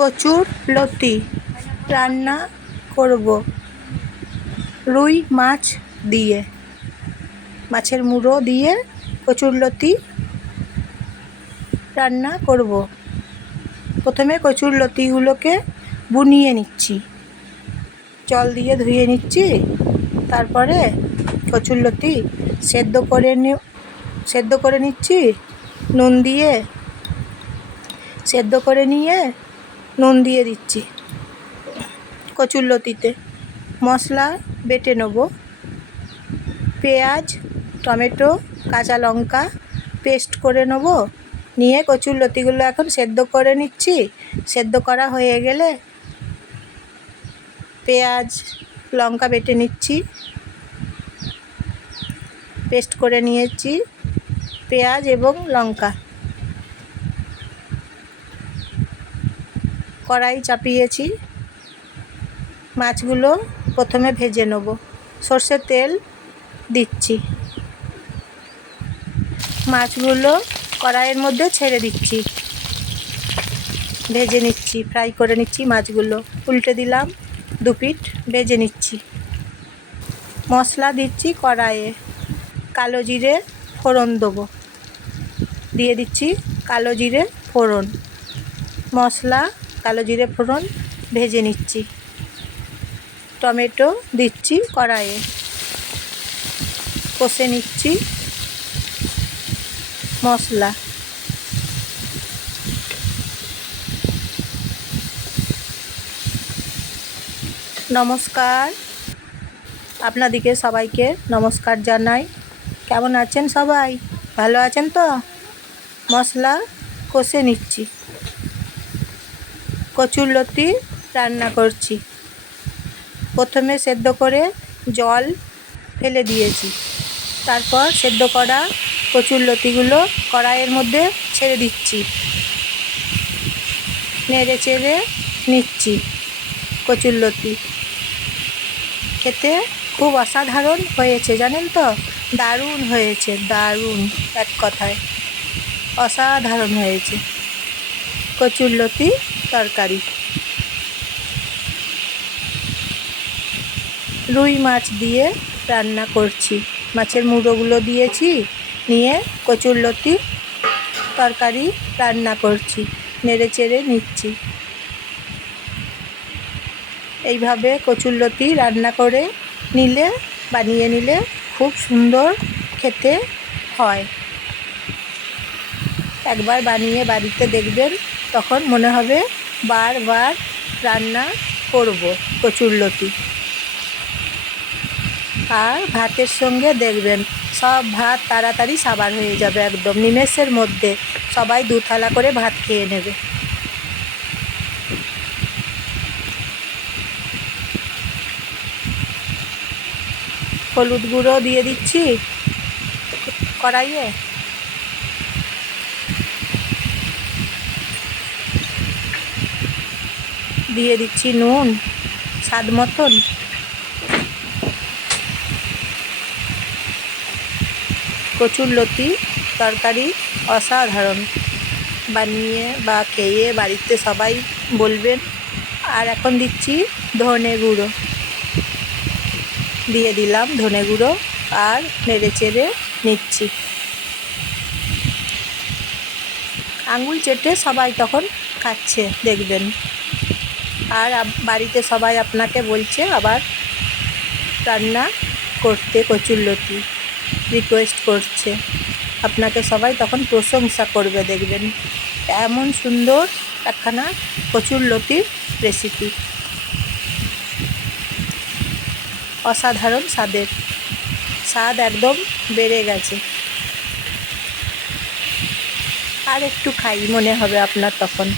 কচুর লতি রান্না করব। রুই মাছ দিয়ে, মাছের মুড়ো দিয়ে কচুর লতি রান্না করব। প্রথমে কচুর লতিগুলোকে বুনিয়ে নিচ্ছি। জল দিয়ে ধুয়ে নিচ্ছি। তারপরে কচুর লতি সেদ্ধ করে সেদ্ধ করে নিচ্ছি। নুন দিয়ে সেদ্ধ করে নিয়ে নুন দিয়ে দিচ্ছি কচুর লতিতে। মশলা বেটে নেব। পেঁয়াজ, টমেটো, কাঁচা লঙ্কা পেস্ট করে নেব। নিয়ে কচুর লতিগুলো এখন সেদ্ধ করে নিচ্ছি। সেদ্ধ করা হয়ে গেলে পেঁয়াজ, লঙ্কা বেটে নিচ্ছি। পেস্ট করে নিয়েছি পেঁয়াজ এবং লঙ্কা। কড়াই চাপিয়েছি। মাছগুলো প্রথমে ভেজে নেব। সর্ষের তেল দিচ্ছি। মাছগুলো কড়াইয়ের মধ্যে ছেড়ে দিচ্ছি। ভেজে নিচ্ছি, ফ্রাই করে নিচ্ছি মাছগুলো। উল্টে দিলাম দু পিঠ ভেজে নিচ্ছি। মশলা দিচ্ছি কড়াইয়ে। কালো জিরে ফোড়ন দেবো। দিয়ে দিচ্ছি কালো জিরে ফোড়ন। মশলা কালো জিরে ফোড়ন ভেজে নিচ্ছি। টমেটো দিচ্ছি কড়াইয়ে। কষে নিচ্ছি মশলা। নমস্কার। আপনাদিকে সবাইকে নমস্কার জানাই। কেমন আছেন সবাই? ভালো আছেন তো? মশলা কষে নিচ্ছি। কচুর লতি রান্না করছি। প্রথমে সেদ্ধ করে জল ফেলে দিয়েছি। তারপর সেদ্ধ করা কচুর লতিগুলো কড়াইয়ের মধ্যে ছেড়ে দিচ্ছি। নেড়ে চেড়ে নিচ্ছি কচুর লতি। খেতে খুব অসাধারণ হয়েছে, জানেন তো? দারুণ হয়েছে, দারুণ এক কথায়। অসাধারণ হয়েছে। কচুর লতি তরকারি। রুই মাছ দিয়ে রান্না করছি। মাছের মুড়োগুলো দিয়েছি, নিয়ে কচুর লতি তরকারি রান্না করছি, নেড়ে চেড়ে নিচ্ছি। এইভাবে কচুর লতি রান্না করে নিলে, বানিয়ে নিলে খুব সুন্দর খেতে হয়। একবার বানিয়ে বাড়িতে দেখবেন, তখন মনে হবে বারবার রান্না করব কচুর লতি। আর ভাতের সঙ্গে দেখবেন, সব ভাত তাড়াতাড়ি সাবার হয়ে যাবে একদম। নিমেষের মধ্যে সবাই দু থালা করে ভাত খেয়ে নেবে। হলুদ গুঁড়ো দিয়ে দিচ্ছি কড়াইয়ে। দিয়ে দিচ্ছি নুন, স্বাদ মতন। কচুর লতি, তরকারি অসাধারণ। বানিয়ে বা খেয়ে বাড়িতে সবাই বলবেন। আর এখন দিচ্ছি ধনে গুঁড়ো। দিয়ে দিলাম ধনে গুঁড়ো আর নেড়ে চেড়ে নিচ্ছি। আঙুল চেটে সবাই তখন খাচ্ছে, দেখবেন। আর বাড়িতে সবাই আপনাকে বলছে আবার রান্না করতে কচুরলতি রিকোয়েস্ট করছে। আপনাকে সবাই তখন প্রশংসা করবে দেখবেন। এমন সুন্দর একখানা কচুরলতির রেসিপি অসাধারণ স্বাদের। স্বাদ একদম বেড়ে গেছে। আর একটু খাই মনে হবে আপনার তখন।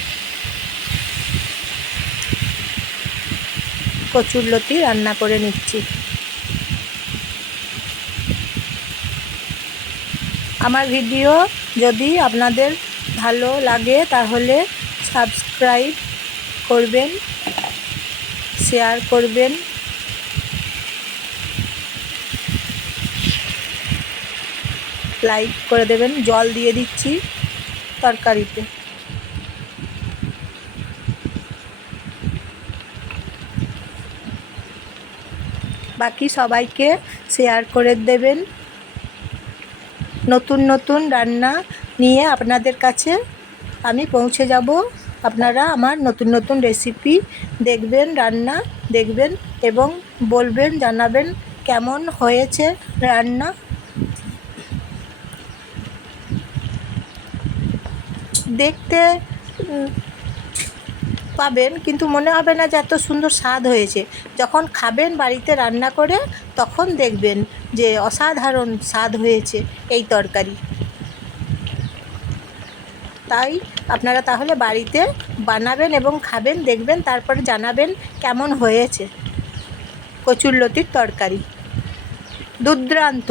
কচুরলতি রান্না করে নিচ্ছি। আমার ভিডিও যদি আপনাদের ভালো লাগে, তাহলে সাবস্ক্রাইব করবেন, শেয়ার করবেন। লাইক করে দেবেন, জল দিয়ে দিচ্ছি তরকারিতে। বাকি সবাইকে শেয়ার করে দেবেন। নতুন নতুন রান্না নিয়ে আপনাদের কাছে আমি পৌঁছে যাব। আপনারা আমার নতুন নতুন রেসিপি দেখবেন, রান্না দেখবেন এবং বলবেন, জানাবেন কেমন হয়েছে রান্না। দেখতে পাবেন, কিন্তু মনে হবে না যে এত সুন্দর স্বাদ হয়েছে। যখন খাবেন, বাড়িতে রান্না করে, তখন দেখবেন যে অসাধারণ স্বাদ হয়েছে এই তরকারি। তাই আপনারা তাহলে বাড়িতে বানাবেন এবং খাবেন, দেখবেন, তারপরে জানাবেন কেমন হয়েছে কচুরলতির তরকারি। দুর্দান্ত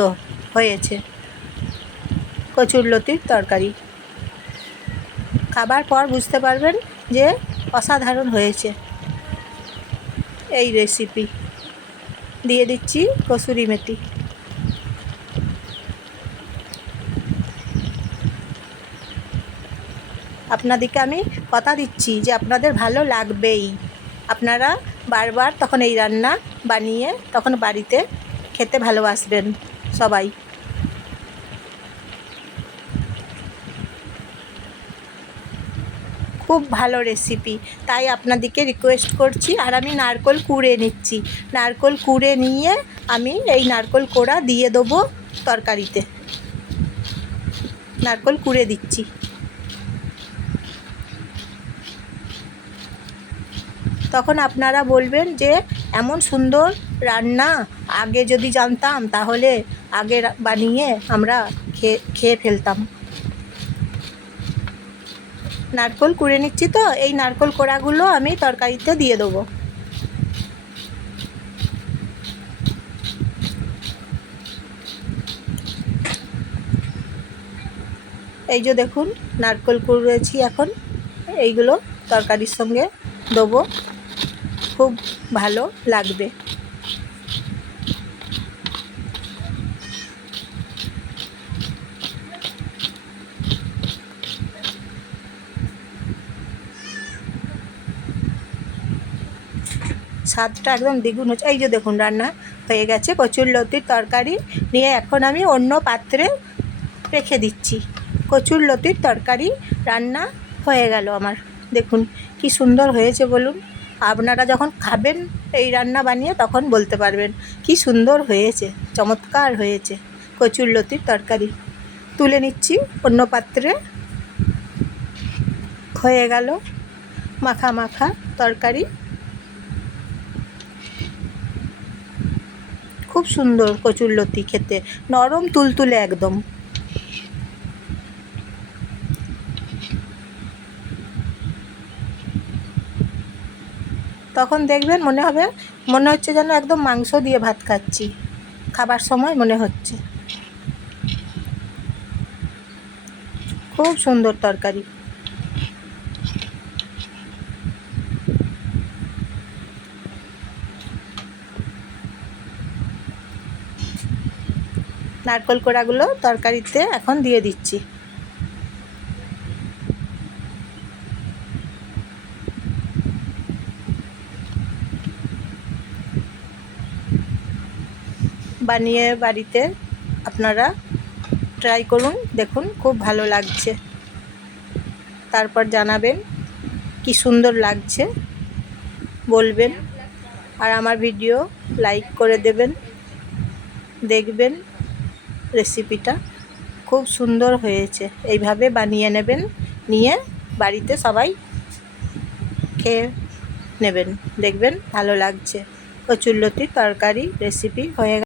হয়েছে কচুরলতির তরকারি। খাবার পর বুঝতে পারবেন যে অসাধারণ হয়েছে। এই রেসিপি দিয়ে দিচ্ছি কসুরি মেথি। আপনাদেরকে আমি কথা দিচ্ছি যে আপনাদের ভালো লাগবেই। আপনারা বারবার তখন এই রান্না বানিয়ে তখন বাড়িতে খেতে ভালোবাসবেন সবাই। খুব ভালো রেসিপি তাই আপনাদেরকে রিকোয়েস্ট করছি আর আমি নারকোল কুড়ে নিচ্ছি। নারকোল কুড়ে নিয়ে আমি এই নারকোল কোড়া দিয়ে দেবো তরকারিতে। নারকোল কুড়ে দিচ্ছি। তখন আপনারা বলবেন যে, এমন সুন্দর রান্না, আগে যদি জানতাম তাহলে আগে বানিয়ে আমরা খেয়ে খেয়ে ফেলতাম। নারকোল কুড়ে নিচ্ছি তো, এই নারকোল কোড়াগুলো আমি তরকারিতে দিয়ে দেবো। এই যে দেখুন, নারকোল কুড়েছি এখন, এইগুলো তরকারির সঙ্গে দেবো। খুব ভালো লাগবে। স্বাদটা একদম দ্বিগুণ হচ্ছে। এই যে দেখুন, রান্না হয়ে গেছে। কচুর লতির তরকারি নিয়ে এখন আমি অন্য পাত্রে রেখে দিচ্ছি। কচুর লতির তরকারি রান্না হয়ে গেল আমার। দেখুন, কি সুন্দর হয়েছে বলুন। আপনারা যখন খাবেন এই রান্না বানিয়ে, তখন বলতে পারবেন, কি সুন্দর হয়েছে, চমৎকার হয়েছে কচুর লতির তরকারি। তুলে নিচ্ছি অন্য পাত্রে। হয়ে গেল মাখা মাখা তরকারি। খুব সুন্দর কচুর লতি খেতে, নরম তুলতুলে একদম। তখন দেখবেন মনে হবে, মনে হচ্ছে যেন একদম মাংস দিয়ে ভাত খাচ্ছি। খাবার সময় মনে হচ্ছে। খুব সুন্দর তরকারি। নারকোল কোড়াগুলো তরকারিতে এখন দিয়ে দিচ্ছি। বানিয়ে বাড়িতে আপনারা ট্রাই করুন, দেখুন, খুব ভালো লাগছে। তারপর জানাবেন কি সুন্দর লাগছে, বলবেন। আর আমার ভিডিও লাইক করে দেবেন, দেখবেন। রেসিপিটা খুব সুন্দর হয়েছে। এইভাবে বানিয়ে নেবেন, নিয়ে বাড়িতে সবাই খেয়ে নেবেন। দেখবেন ভালো লাগছে। কচুরলতির তরকারি রেসিপি হয়ে